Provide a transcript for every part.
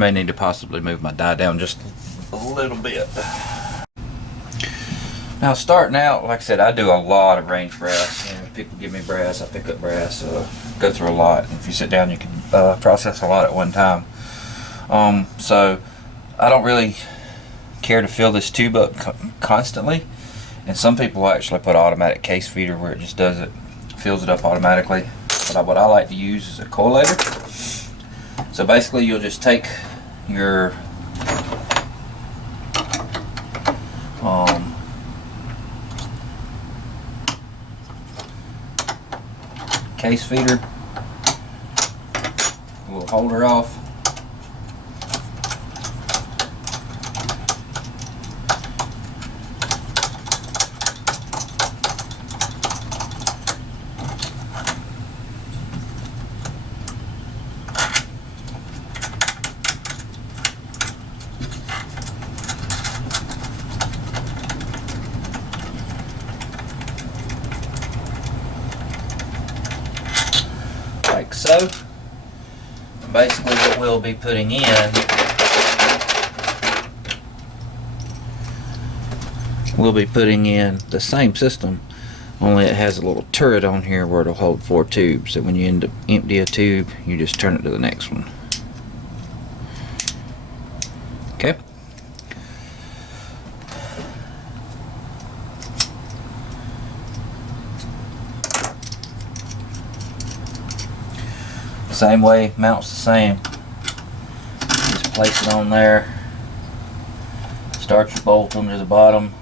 may need to possibly move my die down just a little bit. Now starting out, like I said, I do a lot of range brass. You know, people give me brass, I pick up brass, go through a lot. And if you sit down, you can process a lot at one time. So I don't really care to fill this tube up constantly. And some people actually put an automatic case feeder where it just does it, fills it up automatically. But what I like to use is a coalater. So basically, you'll just take your case feeder, a little holder off, like so. And basically what we'll be putting in the same system, only it has a little turret on here where it'll hold 4 tubes. So when you end up empty a tube, you just turn it to the next one. Okay. Same way, mounts the same. Just place it on there. Start your bolt under the bottom.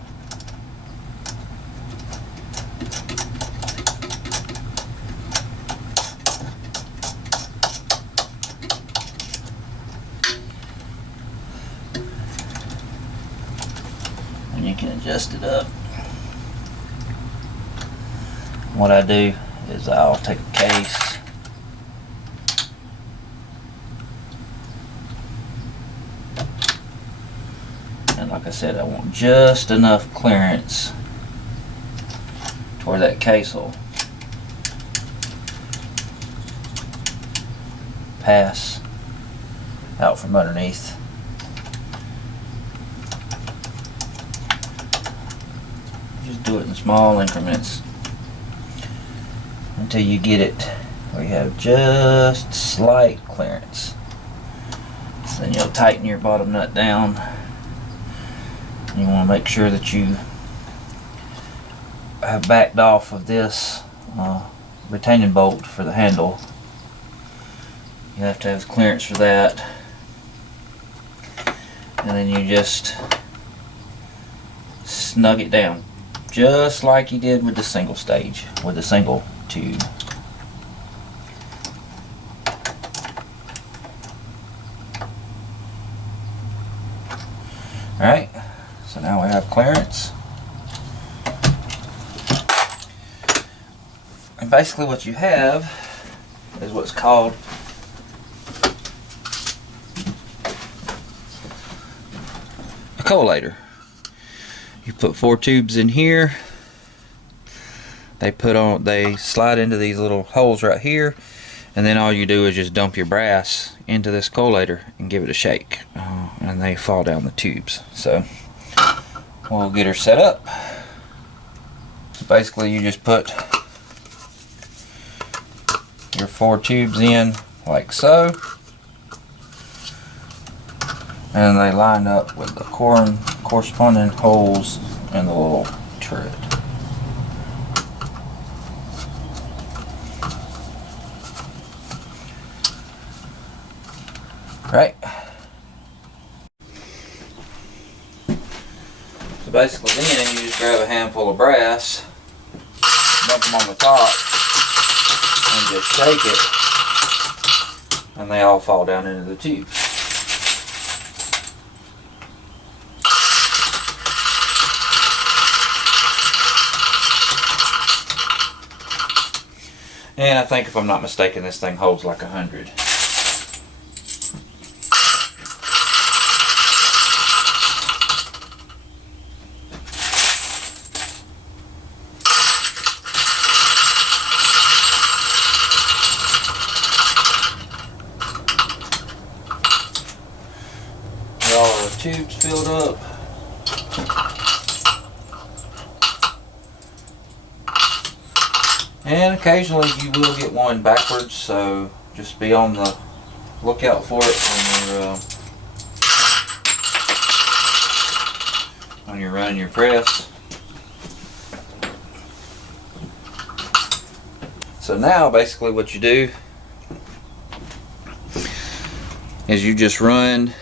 And you can adjust it up. What I do is I'll take a case, and like I said, I want just enough clearance to where that case will pass out from underneath. Just do it in small increments until you get it where you have just slight clearance. So then you'll tighten your bottom nut down. You want to make sure that you have backed off of this retaining bolt for the handle. You have to have clearance for that, and then you just snug it down just like you did with the single stage, with the single tube. Alright, so now we have clearance. And basically what you have is what's called a coalater. You put 4 tubes in here. They slide into these little holes right here, and then all you do is just dump your brass into this coalater and give it a shake, and they fall down the tubes. So we'll get her set up. So basically you just put your 4 tubes in like so, and they line up with the corresponding holes in the little turret. Right. So basically then you just grab a handful of brass, dump them on the top, and just shake it, and they all fall down into the tube. And I think, if I'm not mistaken, this thing holds like 100. And occasionally you will get one backwards, so just be on the lookout for it when you're running your press. So now basically what you do is you just run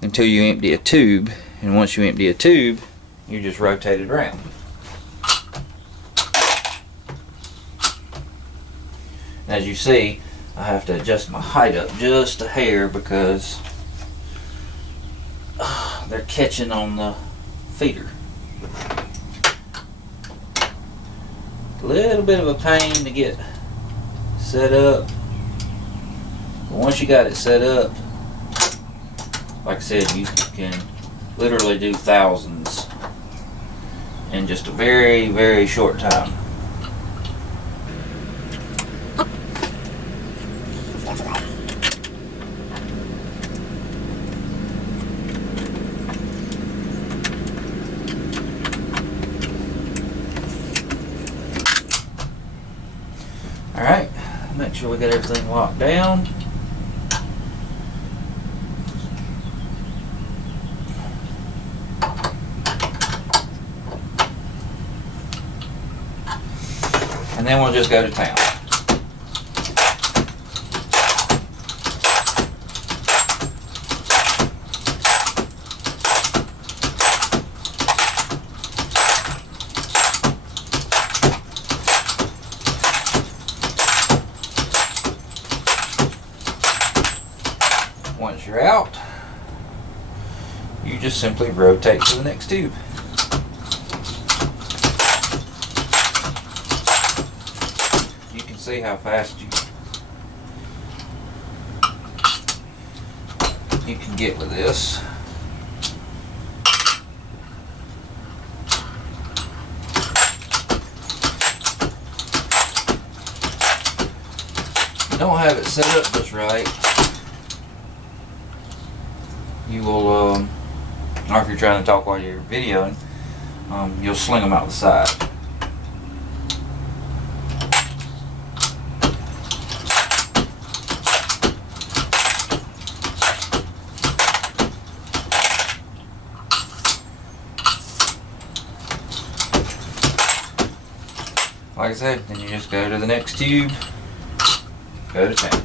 until you empty a tube, and once you empty a tube, you just rotate it around. As you see, I have to adjust my height up just a hair because they're catching on the feeder. A little bit of a pain to get set up, but once you got it set up, like I said, you can literally do thousands in just a very, very short time. Alright, make sure we get everything locked down. And then we'll just go to town. Once you're out, you just simply rotate to the next tube. You can see how fast you can get with this. If you don't have it set up just right, you will, or if you're trying to talk while you're videoing, you'll sling them out the side. Like I said, then you just go to the next tube, go to town.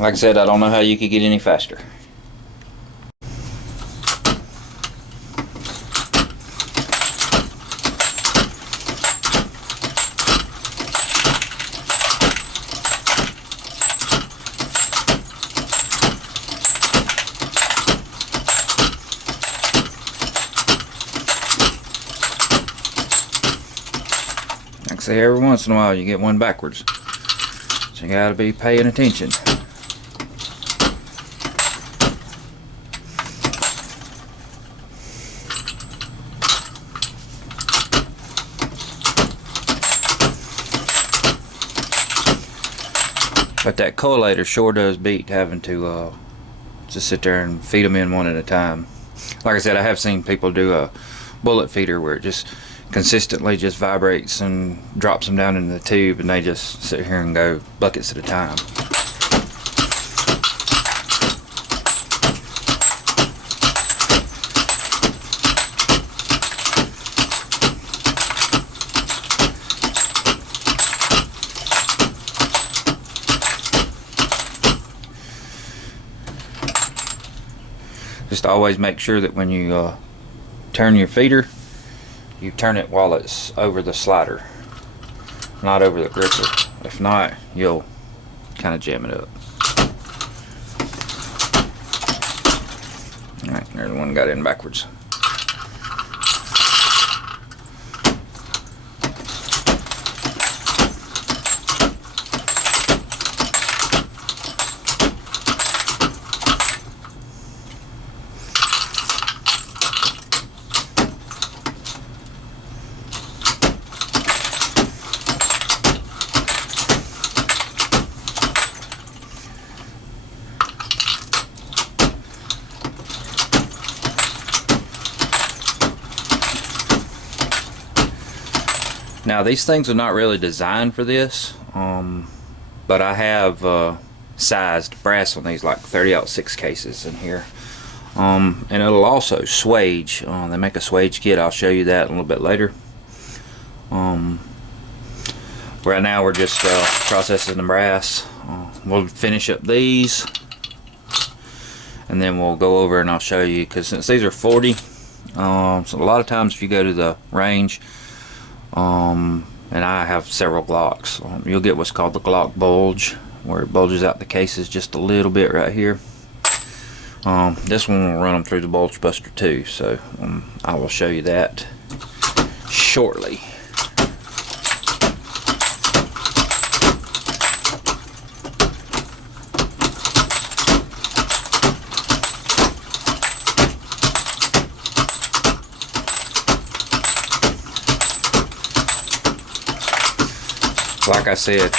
Like I said, I don't know how you could get any faster. Like I say, every once in a while you get one backwards, so you gotta be paying attention. But that coalater sure does beat having to just sit there and feed them in one at a time. Like I said, I have seen people do a bullet feeder where it just consistently just vibrates and drops them down into the tube, and they just sit here and go buckets at a time. Just always make sure that when you turn your feeder, you turn it while it's over the slider, not over the gripper. If not, you'll kind of jam it up. Alright, there's one got in backwards. Now these things are not really designed for this, but I have sized brass on these, like 30-06 cases in here, and it'll also swage. They make a swage kit. I'll show you that a little bit later. Right now we're just processing the brass. We'll finish up these, and then we'll go over and I'll show you, because since these are 40, so a lot of times if you go to the range, and I have several Glocks, you'll get what's called the Glock bulge, where it bulges out the cases just a little bit right here. This one will run them through the bulge buster too, so I will show you that shortly. Like I said,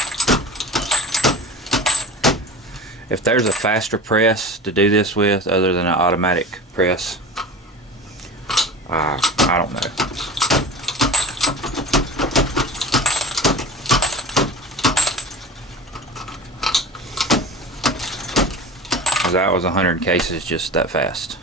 if there's a faster press to do this with other than an automatic press, I don't know. That was 100 cases just that fast.